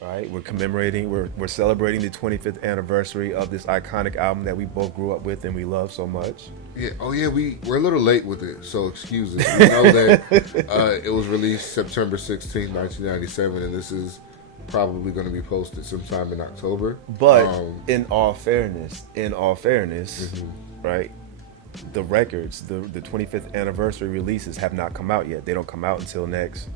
right? We're celebrating the 25th anniversary of this iconic album that we both grew up with and we love so much. Yeah. Oh yeah. We're a little late with it, so excuse us. We know that it was released September 16th, 1997, and this is probably going to be posted sometime in October. But in all fairness, right? The records, the 25th anniversary releases have not come out yet. They don't come out until next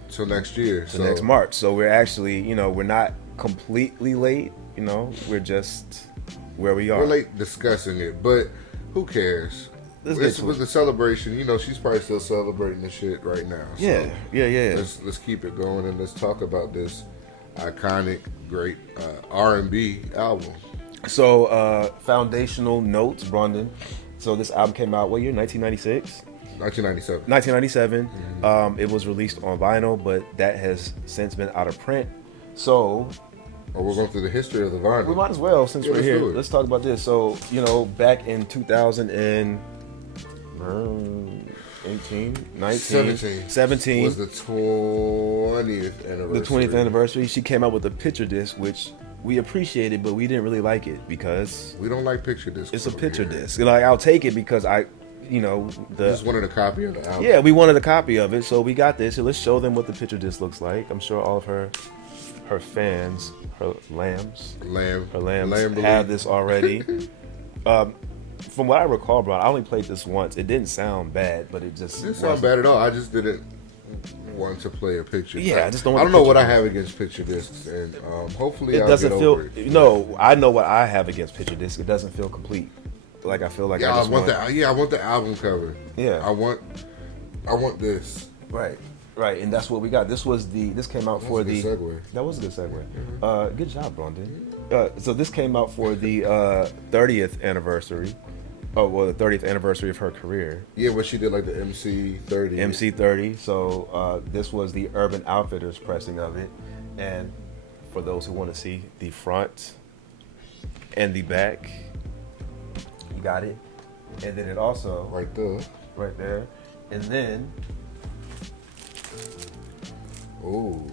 year, next March. So we're actually, we're not completely late. We're just where we are. We're late discussing it, but who cares? This was the celebration. She's probably still celebrating the shit right now. So yeah. Let's keep it going and let's talk about this iconic, great R&B album. So, foundational notes, Brandon. So this album came out what year? 1996? 1997. 1997. Mm-hmm. It was released on vinyl, but that has since been out of print. So... we're going through the history of the vinyl. We might as well, since we're here. Let's talk about this. So, back in 2018, 19, 17 was the 20th anniversary. The 20th anniversary. She came out with a picture disc, which... we appreciated, but we didn't really like it because we don't like picture discs. It's a picture disc. Like, I'll take it because just wanted a copy of the album. Yeah, we wanted a copy of it, so we got this. So let's show them what the picture disc looks like. I'm sure all of her fans, her lambs have this already. From what I recall, bro, I only played this once. It didn't sound bad, but it just didn't sound bad at all. I just didn't want to play a picture. Yeah, I just don't know what I have against picture discs, and hopefully I'll get over it. No, I know what I have against picture discs. It doesn't feel complete. Like, I feel like I want the album cover. Yeah, I want this. Right, and that's what we got. This came out for the. Segue. That was a good segue. Mm-hmm. Good job, Brandon. So this came out for the 30th anniversary. Oh, well, the 30th anniversary of her career. Yeah, but she did like the MC 30. MC 30. So this was the Urban Outfitters pressing of it. And for those who want to see the front and the back, you got it. And then it also... Right there. And then... Oh.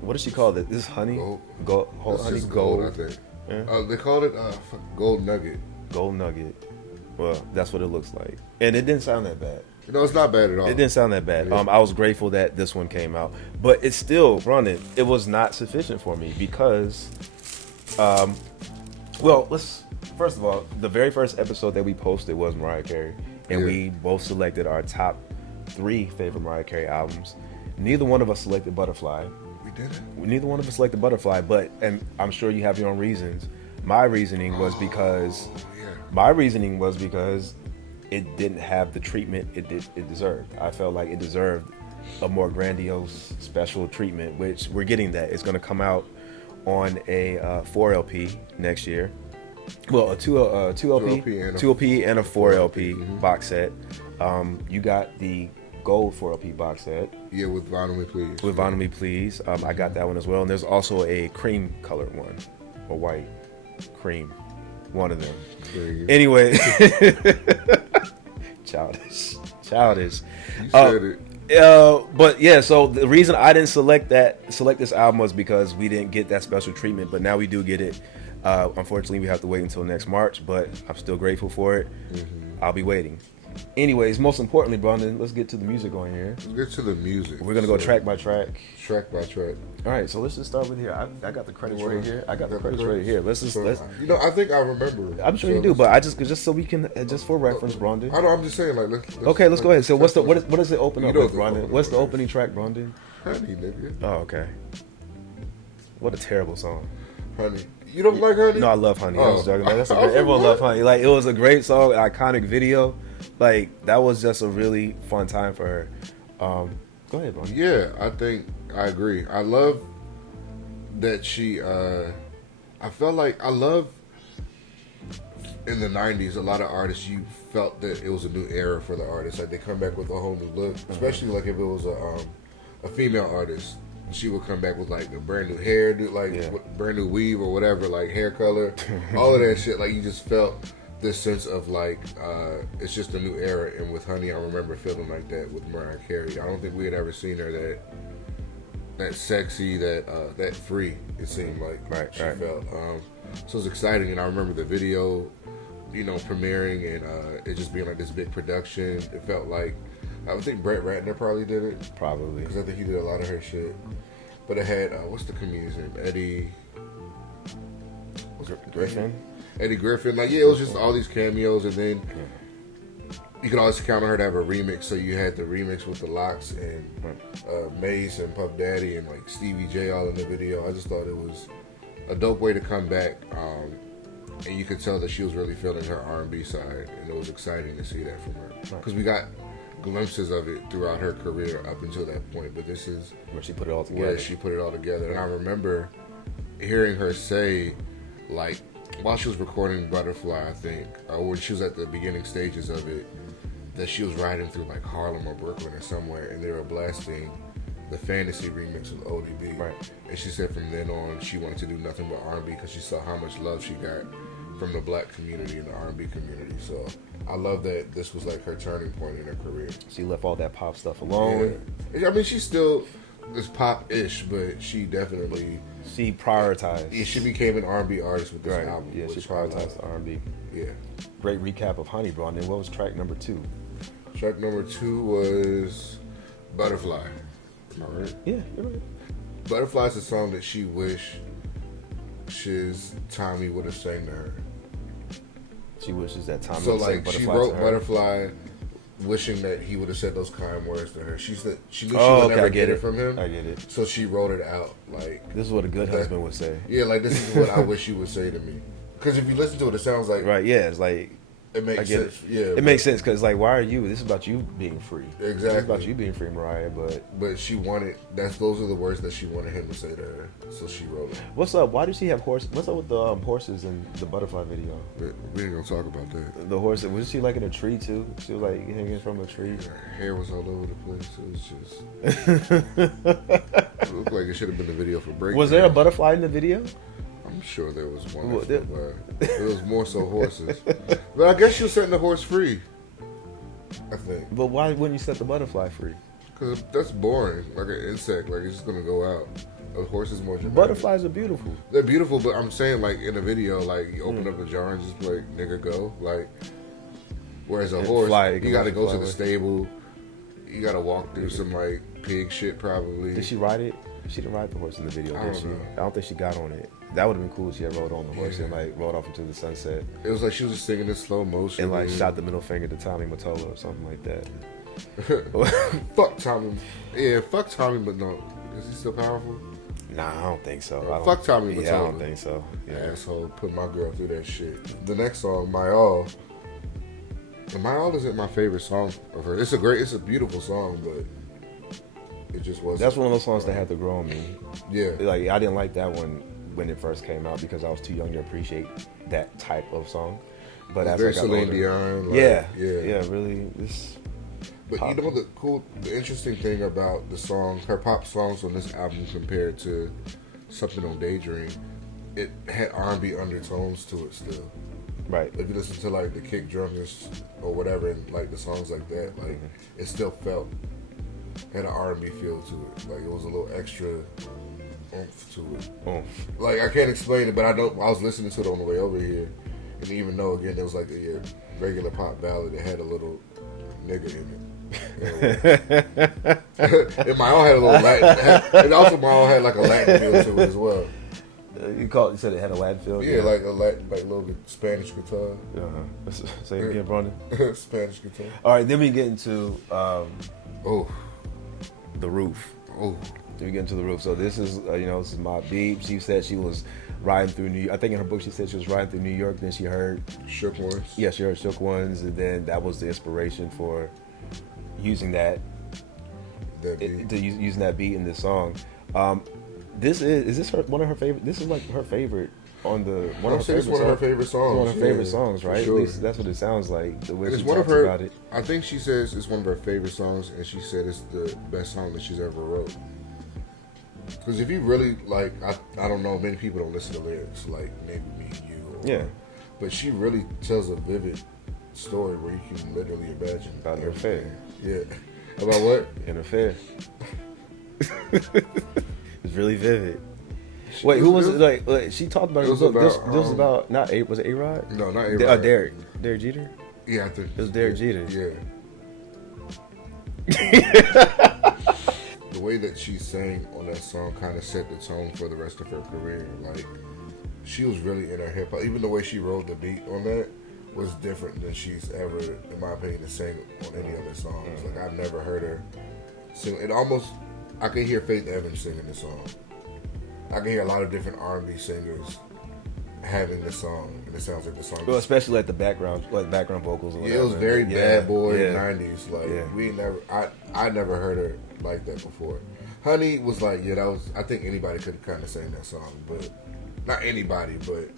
What does she call it? This is honey? Gold, honey gold. I think. Yeah. They called it Gold Nugget. Gold Nugget. Well, that's what it looks like. And it didn't sound that bad. It's not bad at all. It didn't sound that bad. Yeah. I was grateful that this one came out. But it's still, running. It was not sufficient for me because, first of all, the very first episode that we posted was Mariah Carey. And we both selected our top 3 favorite Mariah Carey albums. Neither one of us selected Butterfly. Neither one of us selected Butterfly, and I'm sure you have your own reasons. My reasoning was because it didn't have the treatment it deserved. I felt like it deserved a more grandiose, special treatment, which we're getting that. It's going to come out on a 4 LP next year. Well, a 2 LP and a 4 LP box set. You got the gold 4 LP box set. Yeah, with Vinyl Me Please. With Vinyl Me Please. I got that one as well. And there's also a cream colored one. Or white. Cream. One of them. Anyway. Childish. You said it. But yeah, so the reason I didn't select this album was because we didn't get that special treatment, but now we do get it. Unfortunately, we have to wait until next March, but I'm still grateful for it. I'll be waiting. Anyways, most importantly, Brandon, let's get to the music on here. Let's get to the music. We're going to go track by track. Track by track. All right, so let's just start with here. I got the credits right here. Right here. Let's. I think I remember. I'm sure you do, but just so we can, just for reference, Brandon. I know. I'm just saying, let's go ahead. So what does it open up with, Brandon? What's the opening track, Brandon? Honey, nigga. Oh, okay. What a terrible song. Honey. You don't like Honey? No, I love Honey. I was joking. Everyone loved Honey. Like, it was a great song, iconic video. Like, that was just a really fun time for her. Go ahead, Brandon. Yeah, I agree. I love that she, I felt like, I love in the 90s, a lot of artists, you felt that it was a new era for the artist. Like, they come back with a whole new look, especially like if it was a female artist. She would come back with like a brand new hair, brand new weave or whatever, like hair color, all of that shit. Like, you just felt this sense of like, it's just a new era. And with Honey, I remember feeling like that with Mariah Carey. I don't think we had ever seen her that sexy, that free. It seemed like Right, she right. felt. So it was exciting, and I remember the video, premiering and it just being like this big production. It felt like I would think Brett Ratner probably did it Probably. because I think he did a lot of her shit. But it had what's the comedian's name? Eddie. Griffin. Eddie Griffin. Like, yeah, it was just all these cameos, and then you could always count on her to have a remix. So you had the remix with the Locks and Mace and Puff Daddy and like Stevie J all in the video. I just thought it was a dope way to come back, and you could tell that she was really feeling her R&B side, and it was exciting to see that from her because we got glimpses of it throughout her career up until that point. But this is Where she put it all together. where she put it all together, and I remember hearing her say, like, while she was recording Butterfly, I think, or when she was at the beginning stages of it, that she was riding through like Harlem or Brooklyn or somewhere, and they were blasting the Fantasy remix of ODB. Right. And she said from then on she wanted to do nothing but R&B because she saw how much love she got from the black community and the R&B community. So I love that this was like her turning point in her career. She left all that pop stuff alone. Yeah. I mean, she's still this pop-ish, but she definitely She prioritized. she became an R&B artist with this Right. album. Yeah, she which I prioritized love. R&B. Yeah. Great recap of Honey, bro. And then what was track number 2? Track number 2 was Butterfly. Am I right? Yeah, you're right. Butterfly is a song that she wished Tommy would have sang to her. She wishes that Tommy So would sing like she Butterfly wrote to her. Butterfly, wishing that he would have said those kind words to her. She knew she would Okay, never I get get it it. from him. I get it. So she wrote it out like, This is what a good husband would say. yeah, like this is what I wish you would say to me. Because if you listen to it, it sounds like Right, yeah, it's like, it makes I get sense. it. Yeah, It makes sense because, like, why are you? This is about you being free. This is Exactly. about you being free, Mariah. But But she wanted those are the words that she wanted him to say to her. So she wrote it. what's up? Why does she have horses? What's up with the horses in the Butterfly video? But we ain't gonna talk about that. The horse, was she like in a tree too? She was like hanging from a tree. Her hair was all over the place. It was just it looked like it should have been the video for Break. Was there a butterfly in the video? I'm sure there was one. Well, That flew by. It was more so horses. But I guess she was setting the horse free. I think. But why wouldn't you set the butterfly free? Because that's boring. Like an insect. Like it's just going to go out. A horse is more dramatic. Butterflies are beautiful. They're beautiful, but I'm saying like in a video, like you open up a jar and just be like, nigga, go. Like, whereas a And horse, fly, it can you got to actually go to fly the away. stable. You got to walk through some like pig shit probably. Did she ride it? She didn't ride the horse in the video, I did don't she? know. I don't think she got on it. That would have been cool if she had rode on the horse Yeah. and like rode off into the sunset It was like she was just singing in slow motion. and like shot the middle finger to Tommy Mottola or something like that. Fuck Tommy. Yeah, fuck Tommy, but no. Is he still powerful? Nah, I don't think so. I don't, Fuck Tommy Yeah, I don't Mottola. think so. Yeah. Asshole, put my girl through that shit. The next song, My All. And My All isn't my favorite song of her. It's a beautiful song, but it just wasn't. That's one of those songs that had to grow on me. Yeah. Like I didn't like that one when it first came out because I was too young to appreciate that type of song. But as I Very got Celine older, Dion. Like, yeah, really. This, But pop. you know the interesting thing about the song, her pop songs on this album compared to something on Daydream, it had R&B undertones to it still. right? If you listen to like the kick drums or whatever, and like the songs like that, like it still had an R&B feel to it. Like it was a little extra oomph to it. Like I can't explain it, but I was listening to it on the way over here, and even though again it was like a regular pop ballad, it had a little nigga in it. And My All had a little Latin, and also My All had like a Latin feel to it as well. You said it had a Latin feel. Yeah, like a Latin, like a little bit Spanish guitar, Say it again, Brandon. Spanish guitar. All right, then we get into Oh, the roof. oh. Then we get into the roof. So this is this is my beep. She said she was riding through New York. I think in her book she said she was riding through New York. Then she heard Shook Ones. she heard Shook Ones, and then that was the inspiration for using that That beat. using that beat in this song. This is this one of her favorite? This is like her favorite on the one I of her say it's favorite one of her songs. favorite songs. One of her favorite yeah, songs, for right? sure. At least that's what it sounds like. The way It's she one of talks her. about it. I think she says it's one of her favorite songs, and she said it's the best song that she's ever wrote. Because if you really like, I don't know, many people don't listen to lyrics like maybe me and you. Yeah. But she really tells a vivid story where you can literally imagine About an everything. affair. Yeah. About what? An affair. really vivid. She- Wait, it who was it it? Like she talked about it it. was Look, this about, was about not A. Was it A-Rod? No, not A-Rod. Derek Jeter. Yeah, I think It was Derek Jeter. Yeah. The way that she sang on that song kind of set the tone for the rest of her career. Like, she was really in her hip hop. Even the way she rolled the beat on that was different than she's ever, in my opinion, sang on any other songs. Like, I've never heard her sing. It almost, I could hear Faith Evans singing this song. I can hear a lot of different R&B singers having this song, and it sounds like the song. Well, especially like the background vocals. Or Yeah, it was whatever. very bad boy yeah. 90s. Like Yeah. we never, I never heard her like that before. Honey was like, yeah, that was. I think anybody could kind of sang that song, but not anybody, but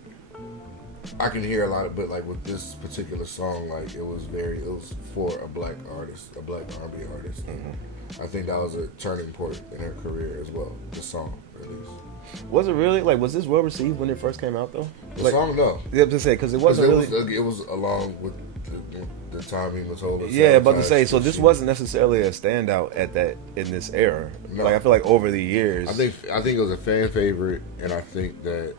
I can hear a lot of. But like with this particular song, like it was for a black artist, a black R&B artist. Mm-hmm. I think that was a turning point in her career as well. The song, at least. Was it really like? Was this well received when it first came out though? The Like, song, no. yeah, I'm just saying because it wasn't really. It was along with the time he was holding. Yeah, about to say. So this wasn't necessarily a standout at that in this era. No. Like I feel like over the years. I think it was a fan favorite, and I think that.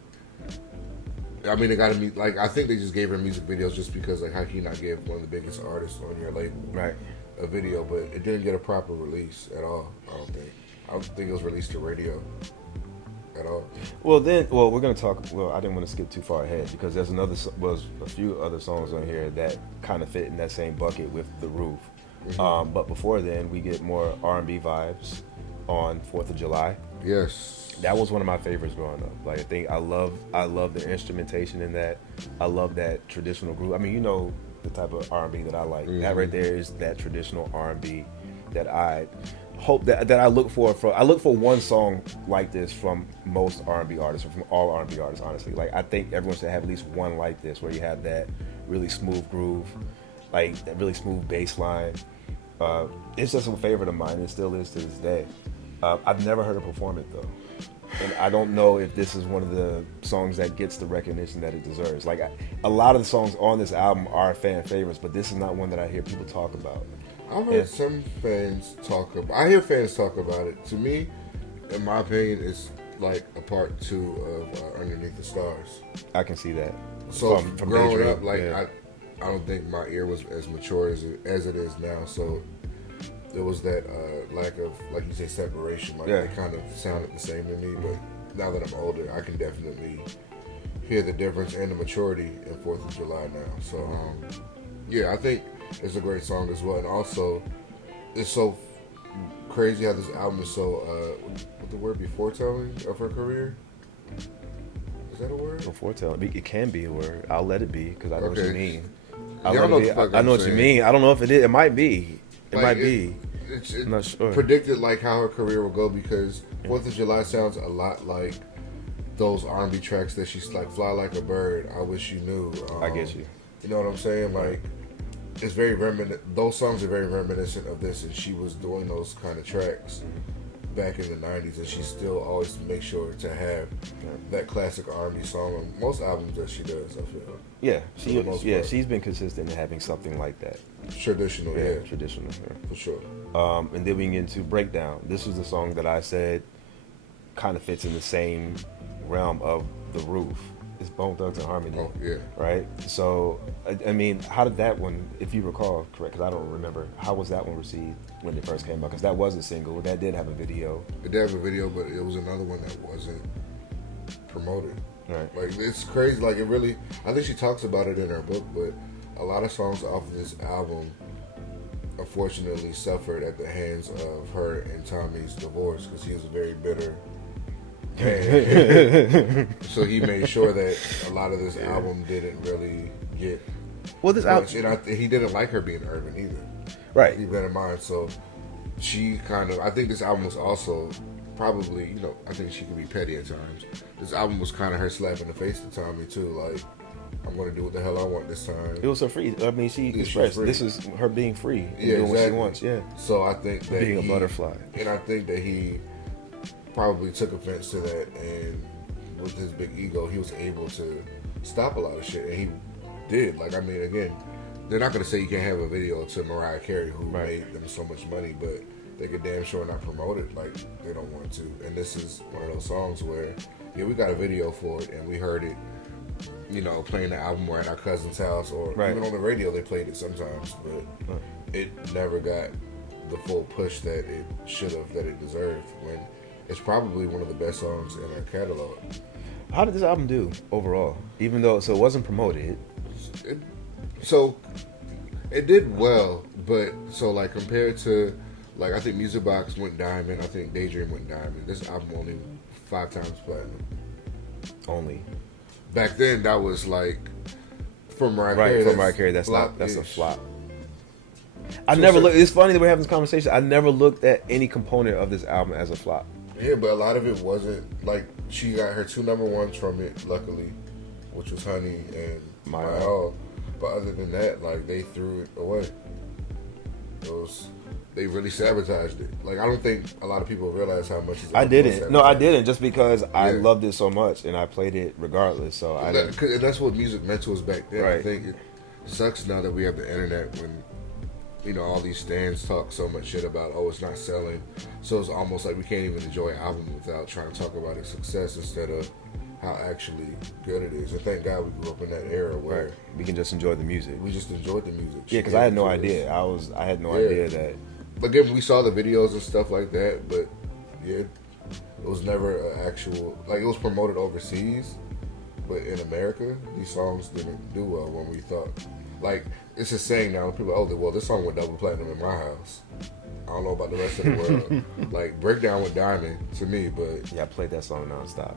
I mean, it got to be like I think they just gave her music videos just because like how can you not give one of the biggest artists on your label right. a video, but it didn't get a proper release at all. I don't think it was released to radio at all. Well, we're gonna talk. Well, I didn't want to skip too far ahead because there's a few other songs on here that kind of fit in that same bucket with The Roof. Mm-hmm. But before then, we get more R&B vibes on 4th of July. Yes, That was one of my favorites growing up. Like I think I love the instrumentation in that. I love that traditional groove. I mean, you know the type of R&B that I like. Mm-hmm. That right there is that traditional R&B that I hope that I look for. I look for one song like this from most R&B artists, or from all R&B artists. Honestly, like I think everyone should have at least one like this, where you have that really smooth groove, like that really smooth bass line. It's just a favorite of mine. It still is to this day. I've never heard her perform it though, and I don't know if this is one of the songs that gets the recognition that it deserves. Like a lot of the songs on this album are fan favorites, but this is not one that I hear people talk about. I've heard some fans talk about. I hear fans talk about it. To me, in my opinion, it's like a part 2 of Underneath the Stars. I can see that. So From growing Daydream, up, like yeah. I don't think my ear was as mature as it is now. So there was that lack of, like you say, separation. Like they kind of sounded the same to me. But now that I'm older, I can definitely hear the difference and the maturity in 4th of July now. So yeah, I think it's a great song as well. And also, it's so crazy how this album is so what the word be, foretelling of her career. Is that a word? Before telling, it can be a word. I'll let it be because I know what you Okay. mean. Y'all know what the fuck I I'm know what you saying. mean. I don't know if it is. It might be. It might be. It I'm not sure. predicted like how her career will go because 4th of July sounds a lot like those R&B tracks that she's like Fly Like a Bird, I Wish You Knew. I get you. You know what I'm saying? Like it's very those songs are very reminiscent of this, and she was doing those kind of tracks back in the 90s, and she still always makes sure to have that classic R&B song on most albums that she does, I feel. Yeah, For the most part. she's been consistent in having something like that. Traditional, yeah, Traditional. Yeah. for sure. And then we can get into Breakdown. This was the song that I said kind of fits in the same realm of The Roof. It's Bone Thugs and Harmony. Oh, yeah. Right? So, I mean, how did that one, if you recall, correct, because I don't remember, how was that one received when it first came out? Because that was a single. That did have a video. It did have a video, but it was another one that wasn't promoted. Right. Like, it's crazy. Like, it really, I think she talks about it in her book, but a lot of songs off of this album unfortunately suffered at the hands of her and Tommy's divorce because he was a very bitter man. So he made sure that a lot of this album didn't really get Well, this much. album. And he didn't like her being urban either. Right. Keep that in mind. So she kind of, I think this album was also probably, I think she can be petty at times. This album was kind of her slap in the face to Tommy too. Like, I'm going to do what the hell I want this time. It was her free. I mean, she expressed free. this is her being free and Yeah, doing what she exactly. wants. Yeah. So I think that Being a butterfly. And I think that he probably took offense to that, and with his big ego, he was able to stop a lot of shit, and he did. Like, I mean, again, they're not going to say you can't have a video to Mariah Carey, who Right. made them so much money, but they could damn sure not promote it like they don't want to. And this is one of those songs where, yeah, we got a video for it and we heard it, you know, playing the album or at our cousin's house or even on the radio they played it sometimes, but it never got the full push that it should have, that it deserved, when it's probably one of the best songs in our catalog. How did this album do overall? Even though, so it wasn't promoted. It did well, but so like compared to, like, I think Music Box went diamond, I think Daydream went diamond. This album only 5 times platinum. Only. Back then, that was like, from Mariah Carey. Right, from Mariah Carey, that's a flop. I never looked. It's funny that we're having this conversation. I never looked at any component of this album as a flop. Yeah, but a lot of it wasn't. Like, she got her 2 number ones from it, luckily, which was Honey and My All. But other than that, like, they threw it away. They really sabotaged it. Like, I don't think a lot of people realize how much. I didn't. No, I didn't. Just because I loved it so much and I played it regardless. So I didn't. And that's what music meant to us back then. Right. I think it sucks now that we have the internet, when, you know, all these stands talk so much shit about, oh, it's not selling. So it's almost like we can't even enjoy an album without trying to talk about its success instead of how actually good it is. And thank God we grew up in that era where we can just enjoy the music. We just enjoyed the music. Yeah, because I had no idea. I had no idea that. But again, we saw the videos and stuff like that, but yeah, it was never an actual, like, it was promoted overseas, but in America, these songs didn't do well when we thought. Like, it's a saying now, people are, oh, well, this song went double platinum in my house. I don't know about the rest of the world. Like, Breakdown went diamond to me, but... Yeah, I played that song nonstop.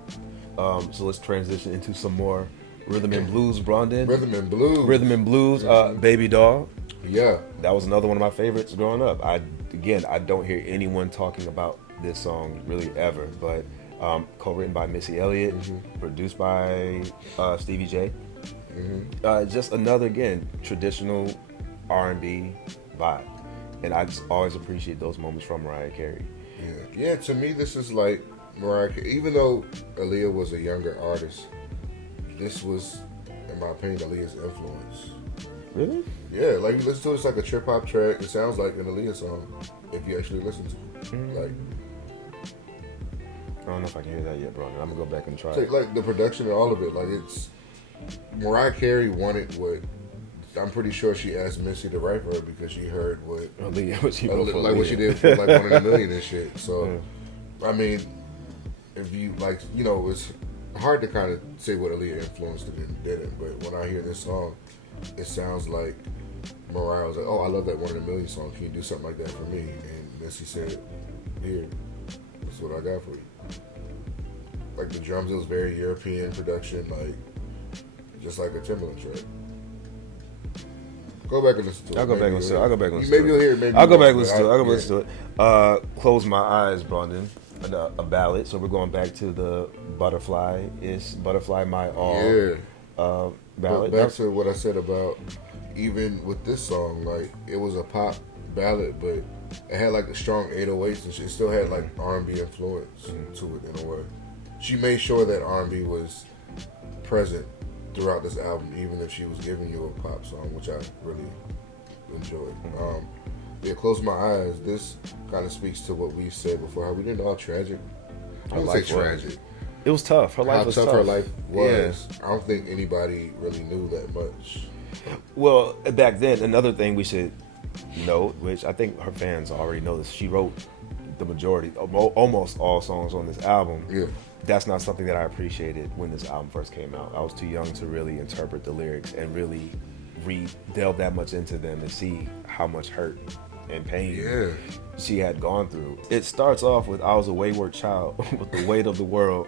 So let's transition into some more rhythm and blues, Brondon. Rhythm and blues. Rhythm and blues, Baby Doll. Yeah. That was another one of my favorites growing up. I don't hear anyone talking about this song really ever, but co-written by Missy Elliott, produced by Stevie J. Just another, again, traditional R&B vibe. And I just always appreciate those moments from Mariah Carey. Yeah, to me, this is like Mariah Carey. Even though Aaliyah was a younger artist, this was, in my opinion, Aaliyah's influence. Really? Yeah, like, you listen to it, it's like a trip-hop track. It sounds like an Aaliyah song, if you actually listen to it. Like, I don't know if I can hear that yet, bro. I'm going to go back and try take, it. like, the production and all of it. Like, it's... Mariah Carey wanted what... I'm pretty sure she asked Missy to write for her because she heard what... Aaliyah, what she did for, like, 1 in a Million and shit. So, I mean, if you, like, you know, it's hard to kind of say what Aaliyah influenced it and didn't, but when I hear this song, it sounds like Mariah was like, oh, I love that 1 in a Million song. Can you do something like that for me? And Missy said, here, that's what I got for you. Like, the drums, it was very European production, like, just like a Timbaland track. Go back and listen to it. I'll go back and listen to it. Maybe you'll hear it. Maybe I'll go back and listen to it. Close My Eyes, Brondon. A ballad. So we're going back to the Butterfly. It's Butterfly My All. Yeah. Ballad. Back to what I said about, even with this song, like, it was a pop ballad, but it had like a strong 808s and shit. It still had like R&B influence to it in a way. She made sure that R&B was present throughout this album, even if she was giving you a pop song, which I really enjoyed. Close My Eyes, this kind of speaks to what we said before, how we didn't know how tragic. I don't say tragic. It was tough. Her life was tough. How tough her life was. Yeah. I don't think anybody really knew that much. Well, back then, another thing we should note, which I think her fans already know this, she wrote the majority, almost all songs on this album. Yeah. That's not something that I appreciated when this album first came out. I was too young to really interpret the lyrics and really delve that much into them and see how much hurt and pain she had gone through. It starts off with, I was a wayward child with the weight of the world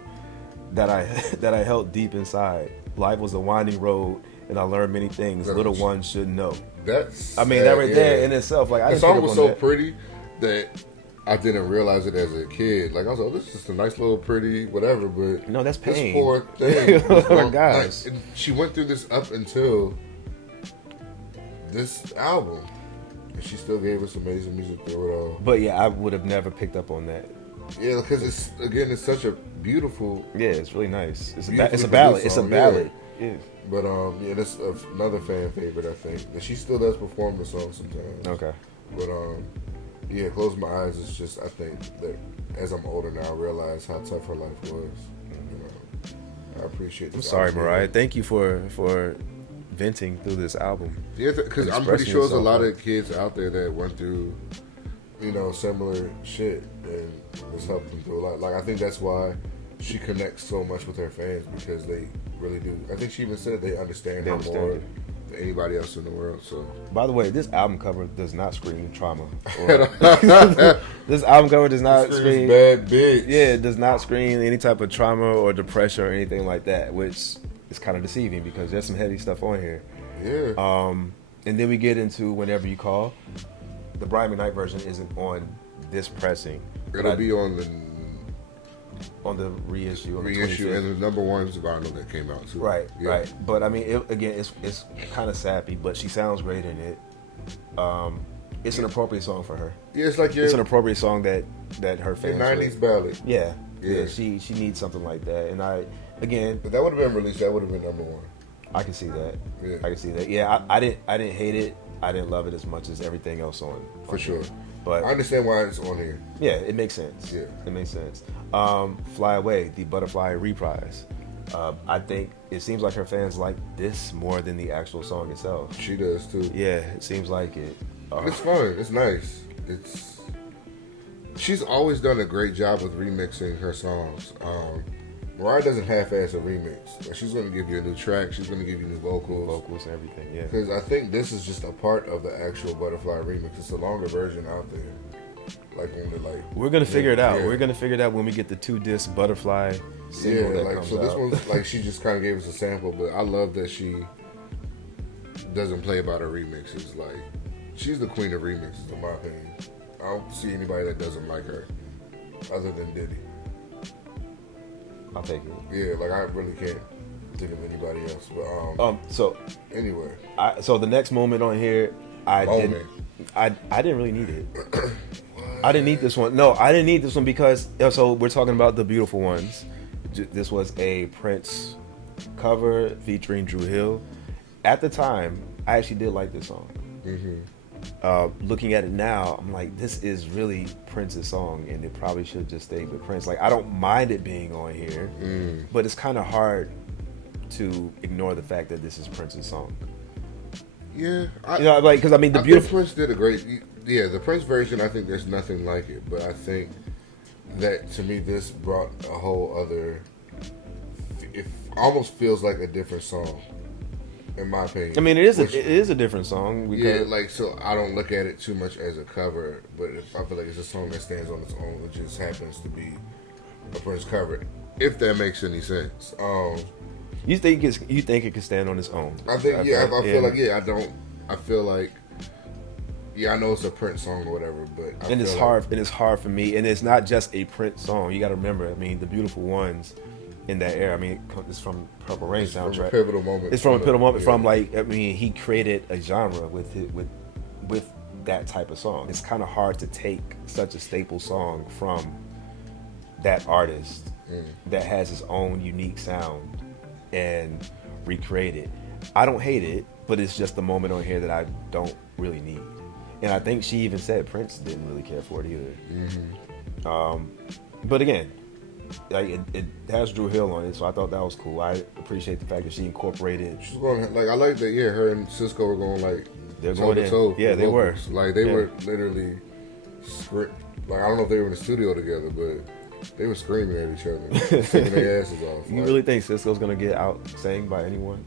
that I held deep inside. Life was a winding road and I learned many things little ones should know. That's that right there in itself. Like, the song was so pretty that I didn't realize it as a kid. Like, I was like, oh, this is just a nice little pretty whatever, but no, that's pain. This poor thing. Oh my gosh. Like, she went through this up until this album. And she still gave us amazing music through it all. But yeah, I would have never picked up on that. Yeah, because it's such a beautiful. Yeah, it's really nice. It's a ballad. It's a ballad. Yeah. But that's another fan favorite, I think. And she still does perform the song sometimes. Okay. But Yeah, Close My Eyes is just, I think that as I'm older now, I realize how tough her life was. You know, I appreciate this. I'm sorry, album. Mariah. Thank you for venting through this album. Yeah, because I'm pretty sure there's a lot of kids out there that went through, you know, similar shit, and it's helped them through a lot. Like, I think that's why she connects so much with her fans, because they really do. I think she even said they understand her more than anybody else in the world. So, by the way, this album cover does not scream trauma. This album cover does not scream bad bitch. Yeah, it does not scream any type of trauma or depression or anything like that, which is kind of deceiving because there's some heavy stuff on here. Yeah. And then we get into Whenever You Call. The Brian McKnight version isn't on this pressing. It'll be on the reissue. And the #1 vinyl that came out too. Right, yeah. Right. But I mean, it's kind of sappy, but she sounds great in it. It's an appropriate song for her. Yeah, it's an appropriate song that her fans. 90s ballad. Yeah. She needs something like that, and If that would have been released, that would have been #1. I can see that. Yeah. I can see that. Yeah, I didn't hate it. I didn't love it as much as everything else on. For sure. But I understand why it's on here. Yeah, it makes sense. Yeah. It makes sense. Fly Away, the Butterfly reprise. I think it seems like her fans like this more than the actual song itself. She does too. Yeah, it seems like it. It's fun. It's nice. She's always done a great job with remixing her songs. Mariah doesn't half-ass a remix. Like, she's going to give you a new track. She's going to give you new vocals and everything. Yeah. Because I think this is just a part of the actual Butterfly remix. It's a longer version out there. We're gonna figure it out. Yeah. We're gonna figure it out when we get the 2-disc Butterfly single that comes out. This one's she just kind of gave us a sample, but I love that she doesn't play about her remixes. Like, she's the queen of remixes, in my opinion. I don't see anybody that doesn't like her, other than Diddy. I'll take it. Yeah, I really can't think of anybody else. But so anyway, so the next moment on here, I didn't really need it. I didn't need this one. No, I didn't need this one because so we're talking about The Beautiful Ones. This was a Prince cover featuring Dru Hill. At the time, I actually did like this song. Mm-hmm. Looking at it now, I'm like, this is really Prince's song, and it probably should just stay with Prince. Like, I don't mind it being on here, but it's kind of hard to ignore the fact that this is Prince's song. Yeah, because I mean, think Prince did a great. Yeah, the Prince version, I think there's nothing like it, but I think that to me, this brought a whole other. It almost feels like a different song, in my opinion. I mean, it is a different song. So I don't look at it too much as a cover, but I feel like it's a song that stands on its own. It just happens to be a Prince cover, if that makes any sense. You think it can stand on its own? I think I feel like I know it's a Prince song or whatever, but it's hard for me, and it's not just a Prince song. You got to remember, I mean, The Beautiful Ones in that era. I mean, it's from Purple Rain soundtrack. From a pivotal moment. It's from a pivotal moment. From he created a genre with that type of song. It's kind of hard to take such a staple song from that artist that has his own unique sound and recreate it. I don't hate it, but it's just the moment on here that I don't really need. And I think she even said Prince didn't really care for it either. Mm-hmm. But again, it has Dru Hill on it, so I thought that was cool. I appreciate the fact that she incorporated. She's going I like that. Yeah, her and Cisco were going they're going in. Yeah, they were. They were literally script. I don't know if they were in the studio together, but they were screaming at each other, singing their asses off. You really think Cisco's gonna get out sang by anyone?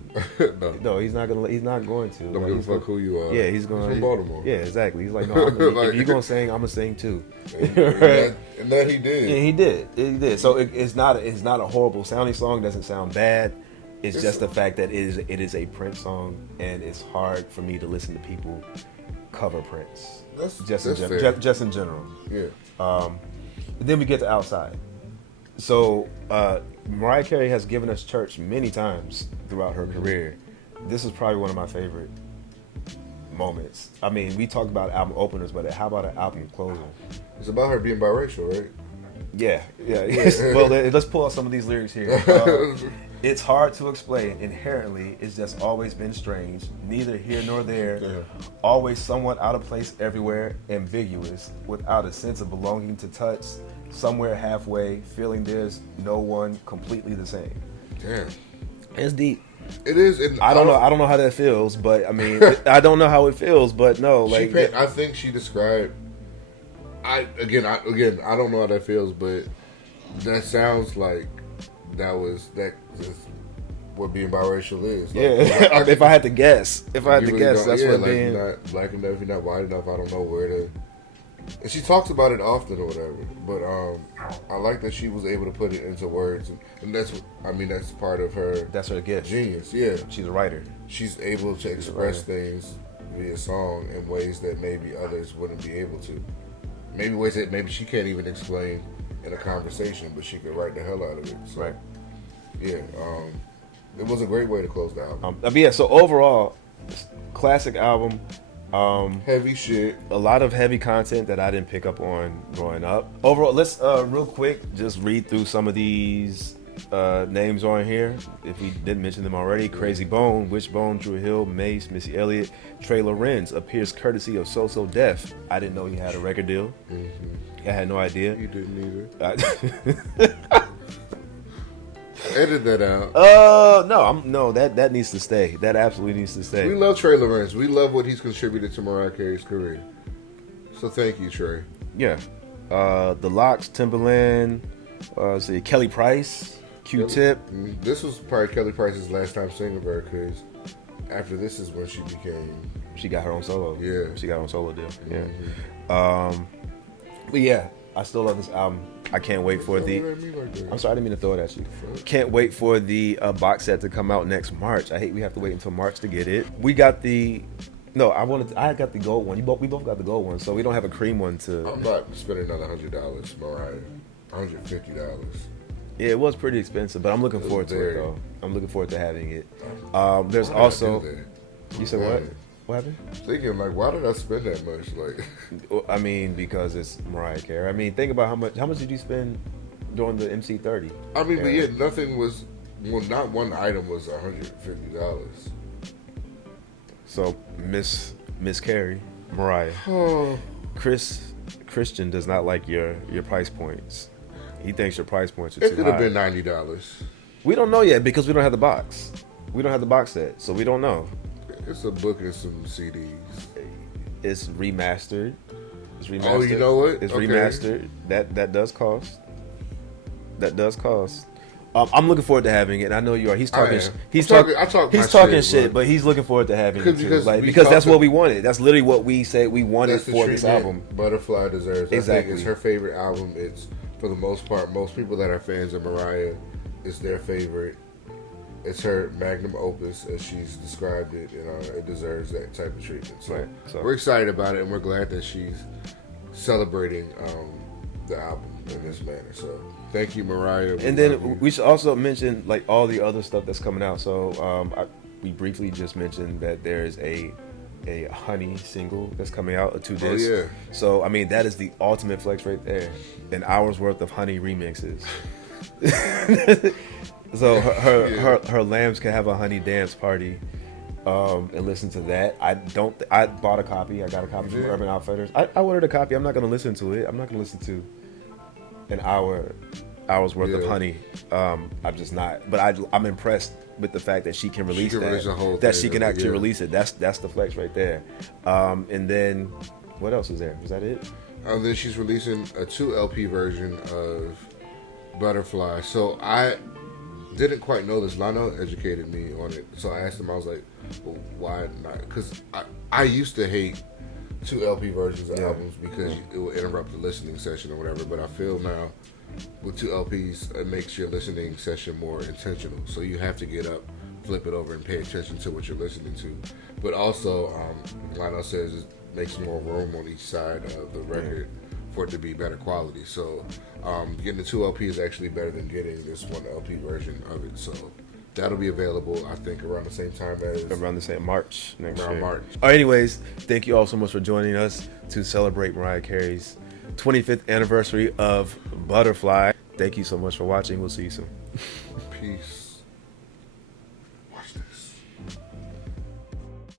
No, he's not gonna. He's not going to. Don't give a fuck who you are. Yeah, he's going. He's from Baltimore. Yeah, exactly. He's like, no, if you're gonna sing, I'm gonna sing too. And that he did. Yeah, he did. So it's not a horrible sounding song. It doesn't sound bad. It's just the fact that it is a Prince song, and it's hard for me to listen to people cover Prince. Just in general. Yeah. Then we get to Outside. So Mariah Carey has given us church many times throughout her career. This is probably one of my favorite moments. I mean, we talked about album openers, but how about an album closer? It's about her being biracial, right? Yeah. Well, let's pull out some of these lyrics here. It's hard to explain. Inherently, it's just always been strange. Neither here nor there. Yeah. Always somewhat out of place everywhere. Ambiguous. Without a sense of belonging to touch. Somewhere halfway. Feeling there's no one completely the same. Damn. It's deep. It is. And I don't know how that feels, but I mean, I don't know how it feels, but no, like I think she described. I don't know how that feels, but that sounds like that's what being biracial is. Like, yeah. If I had to guess, that's what being. You're not black enough, you're not white enough. I don't know where to. And she talks about it often or whatever. But I like that she was able to put it into words, and that's part of her. That's her gift. Genius. Yeah, she's a writer. She's able to express things via song in ways that maybe others wouldn't be able to. Maybe ways that maybe she can't even explain in a conversation, but she could write the hell out of it. So, right. Yeah. It was a great way to close the album. So overall, classic album. Heavy shit. A lot of heavy content that I didn't pick up on growing up. Overall, let's real quick just read through some of these names on here. If we didn't mention them already: Crazy Bone, Wishbone, Drew Hill, Mace, Missy Elliott, Trey Lorenz appears courtesy of So Def. I didn't know he had a record deal. Mm-hmm. I had no idea. You didn't either. Edit that out. No, that needs to stay. That absolutely needs to stay. We love Trey Lorenz. We love what he's contributed to Mariah Carey's career. So thank you, Trey. Yeah. The Locks, Timbaland, Kelly Price, Q-Tip. This was probably Kelly Price's last time singing with her, because after this is when she became. She got her own solo. Yeah. She got her own solo deal. Yeah. Mm-hmm. But yeah, I still love this album. I can't wait for the. I'm sorry, I didn't mean to throw it at you. Can't wait for the box set to come out next March. I hate we have to wait until March to get it. We got the. No, I got the gold one. We both got the gold one, so we don't have a cream one to. I'm not spending another $100, Mariah. $150. Yeah, it was pretty expensive, but I'm looking forward to it though. I'm looking forward to having it. There's Why also. did I do that? You said what? What happened? Thinking like, why did I spend that much? Like, I mean, because it's Mariah Carey. I mean, think about how much did you spend during the MC30? I mean, but yeah, nothing was. Well, not one item was $150. So Miss Carey, Mariah, Christian does not like your price points. He thinks your price points are too high. It could have been $90. We don't know yet because we don't have the box. We don't have the box set, so we don't know. It's a book and some CDs. It's remastered. Oh, you know what? It's remastered. That does cost. That does cost. I'm looking forward to having it. I know you are. He's talking. He's talking shit, but he's looking forward to having it too. Because that's what we wanted. That's literally what we said we wanted for this album. Butterfly deserves. Exactly. I think it's her favorite album. It's for the most part, most people that are fans of Mariah, it's their favorite. It's her magnum opus, as she's described it, and it deserves that type of treatment. So we're excited about it, and we're glad that she's celebrating the album in this manner. So thank you, Mariah. And then we should also mention like all the other stuff that's coming out. So we briefly just mentioned that there's a Honey single that's coming out, a 2-disc. Oh, yeah. So I mean that is the ultimate flex right there. An hour's worth of Honey remixes. So her lambs can have a Honey dance party, and listen to that. I bought a copy. I got a copy from Urban Outfitters. I ordered a copy. I'm not gonna listen to it. I'm not gonna listen to an hour's worth of Honey. I'm just not. But I'm impressed with the fact that she can release that she can actually release it. That's the flex right there. And then what else is there? Is that it? Then she's releasing a 2 LP version of Butterfly. So I didn't quite know this. Lionel educated me on it. So I asked him, I was like, well, why not? Because I used to hate 2 LP versions of albums because it would interrupt the listening session or whatever. But I feel now with 2 LPs, it makes your listening session more intentional. So you have to get up, flip it over, and pay attention to what you're listening to. But also, Lionel says it makes more room on each side of the record for it to be better quality. So getting the 2 LP is actually better than getting this 1 LP version of it. So that'll be available, I think, around the same time as... Around the same March next year. March. All right, anyways, thank you all so much for joining us to celebrate Mariah Carey's 25th anniversary of Butterfly. Thank you so much for watching. We'll see you soon. Peace.